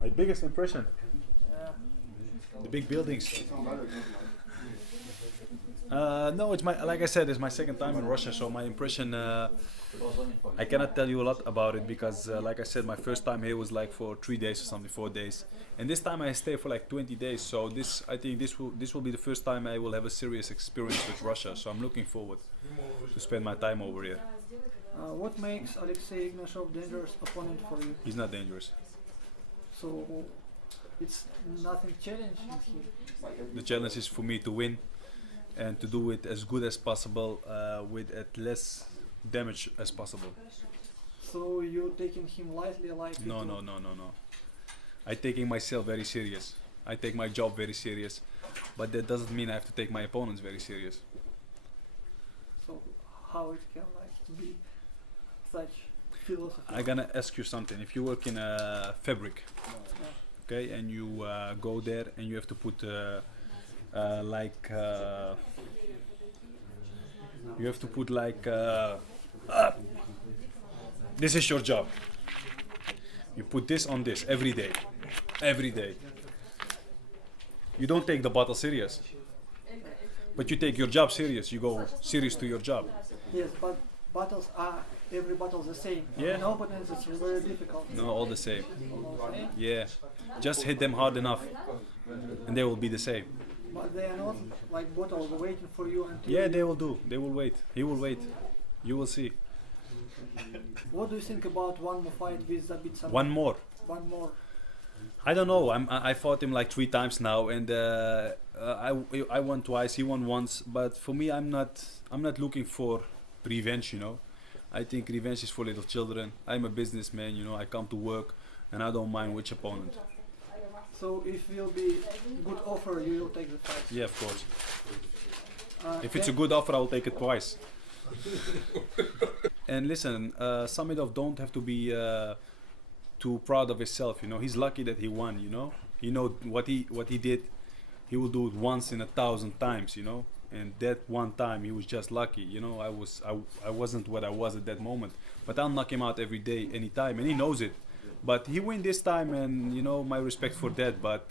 My biggest impression, Yeah. the big buildings. No, it's my like I said, it's my second time in Russia, so my impression, I cannot tell you a lot about it because, like I said, my first time here was like for 3 days or something, 4 days, and this time I stay for like 20 days. So I think this will be the first time I will have a serious experience with Russia. So I'm looking forward to spend my time over here. What makes Alexei Ignashov dangerous opponent for you? He's not dangerous. So it's nothing challenging here. The challenge is for me to win and to do it as good as possible with at less damage as possible. So you're taking him lightly, like No, no, no, no, no. I taking myself very serious. I take my job very serious, but that doesn't mean I have to take my opponents very serious. So how it can like be such philosophy? I'm gonna ask you something. If you work in a fabric, Yeah. okay, and you go there and you have to put you have to put this is your job. You put this on this every day, every day. You don't take the battle serious, but you take your job serious. You go serious to your job. Yes, but battles are every battle the same. Yeah. In opponents it's very difficult. No, all the same. Okay? Yeah, just hit them hard enough, and they will be the same. But they are not like battles waiting for you until. Yeah, they will do. They will wait. He will wait. You will see. What do you think about one more fight with Zabit Samedov? One more. One more. I don't know. I fought him like 3 times now, and I won twice. He won once. But for me, I'm not looking for revenge. You know, I think revenge is for little children. I'm a businessman. You know, I come to work, and I don't mind which opponent. So if will be good offer, you will take the fight. Yeah, of course. If can- it's a good offer, I will take it twice. And listen, Samedov don't have to be too proud of himself. You know, he's lucky that he won. You know what he did. He will do it once in 1,000 times. You know, and that one time he was just lucky. You know, I wasn't what I was at that moment, but I'll knock him out every day, anytime, and he knows it. But he win this time, and you know, my respect for that. But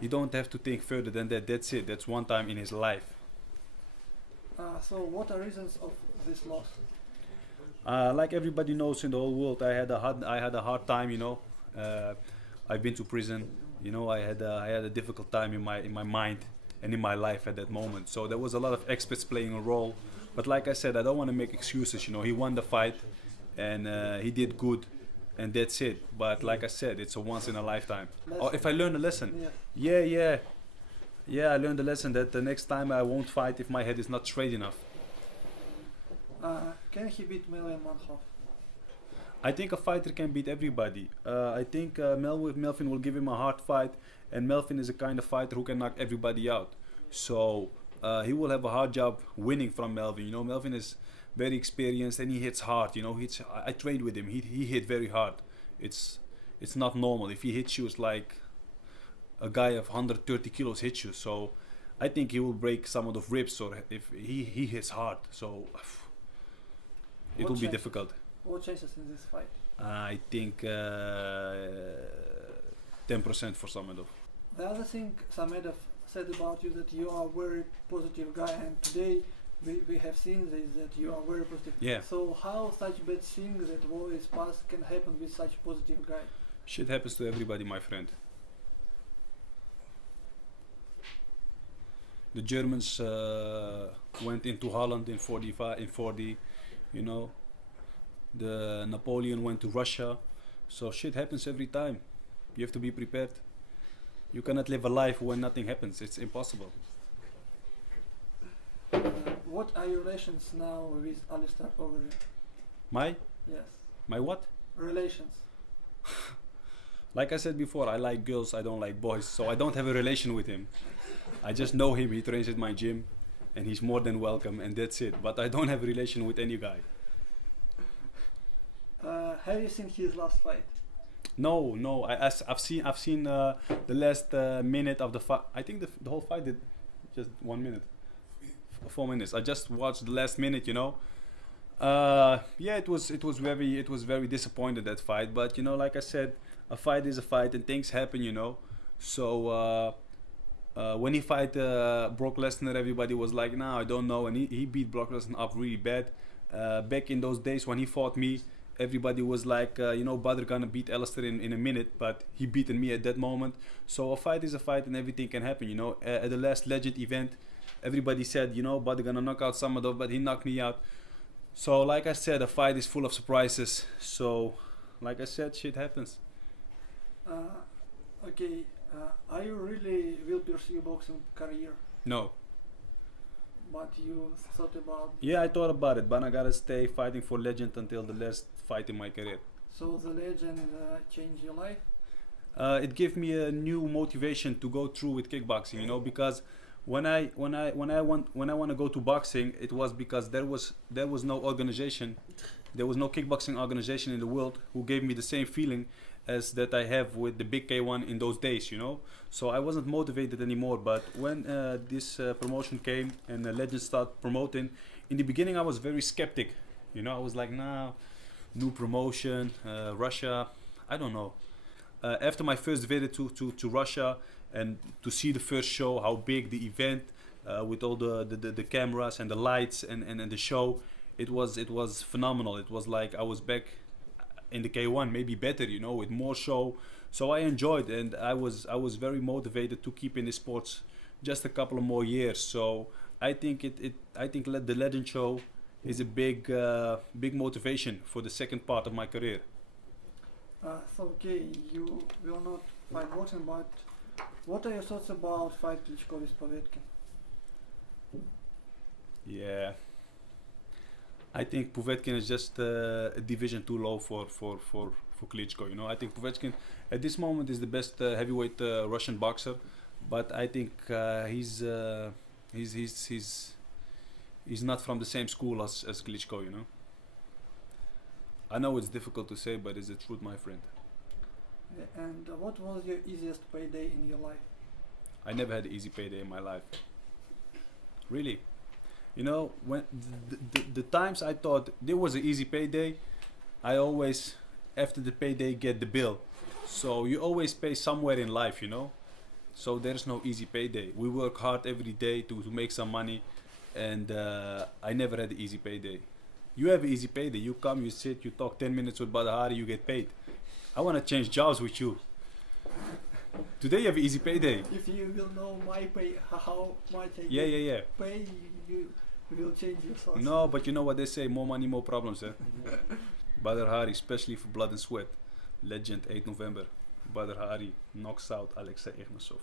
you don't have to think further than that. That's it. That's one time in his life. So what are reasons of this loss? Like everybody knows in the whole world, I had a hard time. You know, I've been to prison. You know, I had a difficult time in my mind and in my life at that moment. So there was a lot of experts playing a role. But like I said, I don't want to make excuses. You know, he won the fight, and he did good, and that's it. But like I said, it's a once in a lifetime. Or if I learn a lesson, Yeah. yeah, I learned a lesson that the next time I won't fight if my head is not straight enough. Can he beat Melvin Manhoef? I think a fighter can beat everybody. I think Melvin will give him a hard fight, and Melvin is a kind of fighter who can knock everybody out. So he will have a hard job winning from Melvin. You know, Melvin is very experienced and he hits hard. You know, I trained with him. He hit very hard. It's not normal. If he hits you, it's like a guy of 130 kilos hits you. So I think he will break some of the ribs, or if he hits hard. So it will be difficult. What chances in this fight? I think 10% for Samedov. The other thing Samedov said about you that you are a very positive guy, and today we have seen this, that you are very positive. Yeah. So how such bad things that war is past can happen with such positive guy? Shit happens to everybody, my friend. The Germans went into Holland in 40, you know. The Napoleon went to Russia. So shit happens every time. You have to be prepared. You cannot live a life when nothing happens. It's impossible. What are your relations now with Alistair Overeem? My Yes. what? Relations. Like I said before, I like girls, I don't like boys. So I don't have a relation with him. I just know him, he trains at my gym, and he's more than welcome, and that's it. But I don't have a relation with any guy. Have you seen his last fight? No. I've seen the last minute of the fight. I think the whole fight did just 1 minute, 4 minutes. I just watched the last minute, you know. Yeah, it was very disappointed, that fight. But you know, like I said, a fight is a fight, and things happen, you know. So when he fight Brock Lesnar, everybody was like, "Nah, I don't know," and he beat Brock Lesnar up really bad. Back in those days when he fought me, everybody was like, you know, Badr gonna beat Alistair in a minute, but he beaten me at that moment. So a fight is a fight, and everything can happen, you know. At the last Legend event, everybody said, you know, Badr gonna knock out Samedov, but he knocked me out. So like I said, a fight is full of surprises. So like I said, shit happens. Okay, are you really will pursue boxing career? No. But you thought about... Yeah, I thought about it, but I gotta stay fighting for Legend until the last fight in my career. So the Legend changed your life? It gave me a new motivation to go through with kickboxing, you know, because when I want to go to boxing, it was because there was no organization, there was no kickboxing organization in the world who gave me the same feeling as that I have with the big K1 in those days, you know. So I wasn't motivated anymore. But when this promotion came and Legend started promoting, in the beginning I was very skeptic, you know. I was like, nah, new promotion, Russia, I don't know. After my first visit to Russia and to see the first show, how big the event with all the cameras and the lights and the show, it was phenomenal. It was like I was back in the K1, maybe better, you know, with more show. So I enjoyed, and I was very motivated to keep in the sports just a couple of more years. So I think the Legend show is a big motivation for the second part of my career. So okay, you will not fight boxing, but what are your thoughts about fight Klichko with Povetkin? Yeah, I think Povetkin is just a division too low for Klichko. You know, I think Povetkin at this moment is the best heavyweight Russian boxer, but I think he's not from the same school as Klichko. You know. I know it's difficult to say, but it's the truth, my friend. And what was your easiest payday in your life? I never had an easy payday in my life. Really. You know, when the times I thought there was an easy payday, I always, after the payday, get the bill. So you always pay somewhere in life, you know. So there's no easy payday. We work hard every day to make some money, and I never had an easy payday. You have an easy payday. You come, you sit, you talk 10 minutes with Badr Hari, you get paid. I want to change jobs with you. Today you have an easy payday. If you will know my pay, how much I Yeah. pay, you will change your thoughts. No, but you know what they say, more money, more problems, eh? Badr Hari, especially for blood and sweat. Legend, 8 November. Badr Hari knocks out Alexei Ignasov.